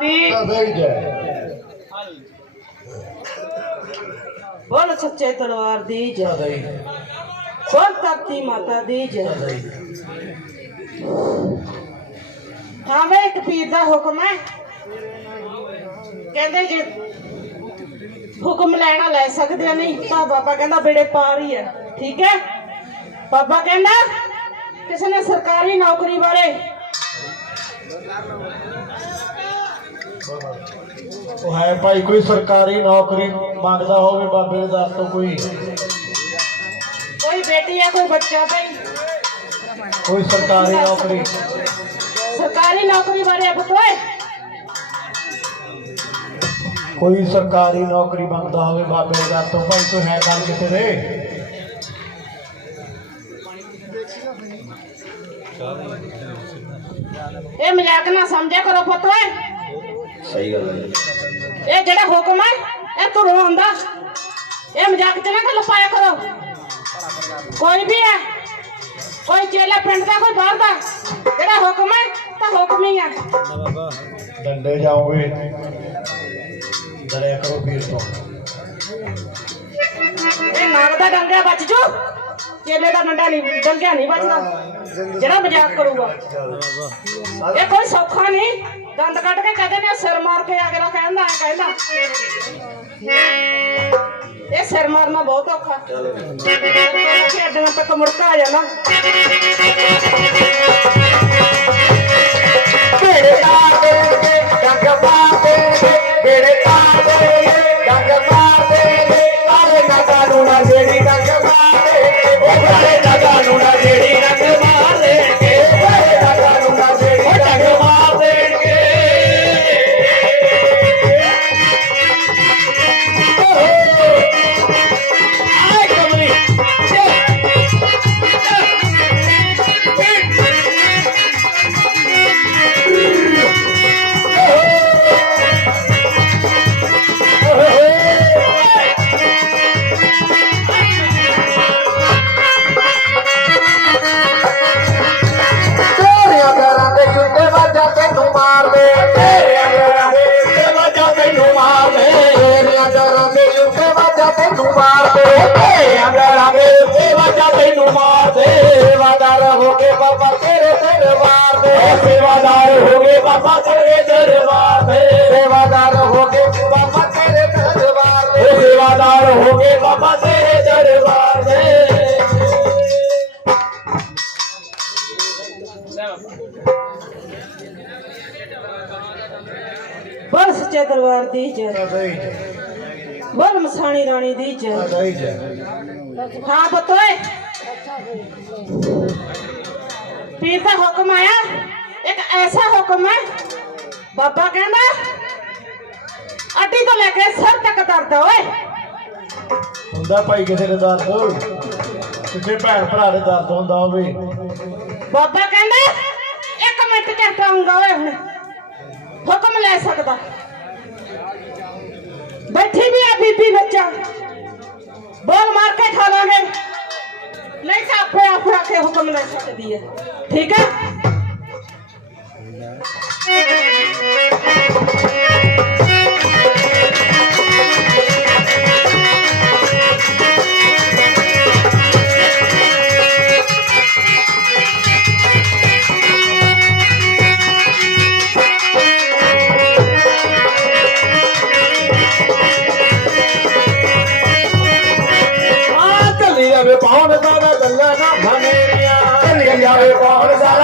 ਦੀ ਬੋਲ ਸੱਚੇ ਤਲਵਾਰ ਦੀ ਜੈ। ਬੋਲ ਧਰਤੀ ਮਾਤਾ ਦੀ ਜੈ। ਹਾਂ ਵੇ ਇੱਕ ਪੀਰ ਦਾ ਹੁਕਮ ਹੈ। ਕਹਿੰਦੇ ਜੇ ਹੁਕਮ ਲੈਣਾ ਲੈ ਸਕਦੇ ਨਹੀਂ ਤਾਂ ਬਾਬਾ ਕਹਿੰਦਾ ਬੇੜੇ ਪਾਰ ਹੀ ਹੈ। ਠੀਕ ਹੈ? ਬਾਬਾ ਕਹਿੰਦਾ ਕਿਸੇ ਨੇ ਸਰਕਾਰੀ ਨੌਕਰੀ ਬਾਰੇ ਉਹ ਹੈ ਭਾਈ ਕੋਈ ਸਰਕਾਰੀ ਨੌਕਰੀ ਮੰਗਦਾ ਹੋਵੇ ਬਾਬੇ ਦੇ ਦਰ ਤੋਂ ਕੋਈ ਕੋਈ ਬੇਟੀ ਹੈ ਕੋਈ ਬੱਚਾ ਭਾਈ ਕੋਈ ਸਰਕਾਰੀ ਨੌਕਰੀ ਸਰਕਾਰੀ ਨੌਕਰੀ ਬਾਰੇ ਬਤੋਏ ਕੋਈ ਸਰਕਾਰੀ ਨੌਕਰੀ ਮੰਗਦਾ ਹੋਵੇ ਬਾਬੇ ਦੇ ਦਰ ਤੋਂ ਭਾਈ ਕੋਈ ਹੈ ਗੱਲ ਕਿਸੇ ਦੇ ਇਹ ਮਜ਼ਾਕ ਨਾ ਸਮਝਿਆ ਕਰੋ ਫਤੋਏ ਸਹੀ ਗੱਲ ਹੈ ਇਹ ਜਿਹੜਾ ਹੁਕਮ ਹੈ ਇਹ ਤੁਰੋਂ ਆਉਂਦਾ ਇਹ ਮਜ਼ਾਕ ਚ ਨਾ ਗੱਲ ਪਾਇਆ ਕਰੋ। ਕੋਈ ਵੀ ਹੈ ਕੋਈ ਚੇਲਾ ਪਿੰਡ ਦਾ ਕੋਈ ਬਾਹਰ ਦਾ ਜਿਹੜਾ ਹੁਕਮ ਹੈ ਤਾਂ ਹੁਕਮ ਹੀ ਹੈ। ਡੰਡੇ ਜਾਓਗੇ ਡਰਿਆ ਕਰੋ ਵੀਰ ਤੋਂ। ਇਹ ਨਾਗ ਦਾ ਡੰਗਿਆ ਬਚ ਜੂ। ਚੇਲੇ ਦਾ ਡੰਡਾ ਨਹੀਂ ਡੰਗਿਆ ਨਹੀਂ ਬਚਦਾ ਜਿਹੜਾ ਮਜ਼ਾਕ ਕਰੂਗਾ। ਇਹ ਕੋਈ ਸੌਖਾ ਨਹੀਂ। ਦੰਦ ਕੱਢ ਕੇ ਕਹਦੇ ਨੇ ਸਿਰ ਮਾਰ ਕੇ ਅਗਲਾ ਕਹਿੰਦਾ ਐ ਕਹਿੰਦਾ। ਇਹ ਸਿਰ ਮਾਰਨਾ ਬਹੁਤ ਔਖਾ। ਖੇਡਣ ਤੱਕ ਮੁੜਕਾ ਆ ਜਾਣਾ। ਵਾਜਾ ਤੈਨੂੰ ਮਾਰਦੇ ਤੇਰੇ ਘਰਾਂ ਦੇ ਉੱਤੇ ਵਾਜਾ ਤੈਨੂੰ ਮਾਰਦੇ ਸੇਵਾਦਾਰ ਹੋ ਕੇ ਬਾਬਾ ਤੇਰੇ ਦਰਬਾਰ ਦੇ ਸੇਵਾਦਾਰ ਹੋ ਕੇ ਬਾਬਾ ਤੇਰੇ ਦਰਬਾਰ ਦੇ ਸੇਵਾਦਾਰ ਹੋ ਕੇ ਬਾਬਾ ਤੇਰੇ ਦਰਬਾਰ ਦੇ ਸੇਵਾਦਾਰ ਹੋ ਕੇ ਬਾਬਾ ਤੇਰੇ ਦਰਬਾਰ ਦੇ ਬੋਲ ਸੱਚੇ ਦਰਬਾਰ ਦੀ ਜੈ ਸਹੀ ਬੋਲ ਮਸਾਣੀ ਰਾਣੀ ਦੀ ਜੈ। ਹਾਂ ਬਤੋਏ ਪੀਰ ਦਾ ਹੁਕਮ ਆਇਆ। ਇੱਕ ਐਸਾ ਹੁਕਮ ਹੈ। ਬਾਬਾ ਕਹਿੰਦਾ ਅੱਡੀ ਤੋਂ ਲੈ ਕੇ ਸਰ ਤੱਕ ਦਰਦ ਓਏ। ਹੁੰਦਾ ਭਾਈ ਕਿਸੇ ਦੇ ਦਰ ਤੋਂ ਕਿਸੇ ਭੈਣ ਭਰਾ ਦੇ ਦਰ ਤੋਂ ਹੁੰਦਾ ਹੋਵੇ। ਬਾਬਾ ਕਹਿੰਦਾ ਇੱਕ ਮਿੰਟ ਚ ਹਟਾਉਂਗਾ ਓਏ ਹੁਣ। ਹੁਕਮ ਲੈ ਸਕਦਾ। ਬੈਠੀ ਵੀ ਆ ਬੀਬੀ ਬੱਚਾ ਬੋਲ ਮਾਰ ਕੇ ਖਾ ਲਾਂਗੇ। ਨਹੀਂ ਤਾਂ ਆਪੇ ਆਪ ਆ ਕੇ ਹੁਕਮ ਲੈ ਸਕਦੀ ਹੈ। ਠੀਕ ਹੈ ਆ ਚੱਲੀ ਜਾਵੇ ਪੌਣ ਸਾਰਾ ਗੱਲਾਂ ਨਾ ਭਨੇਰੀਆਂ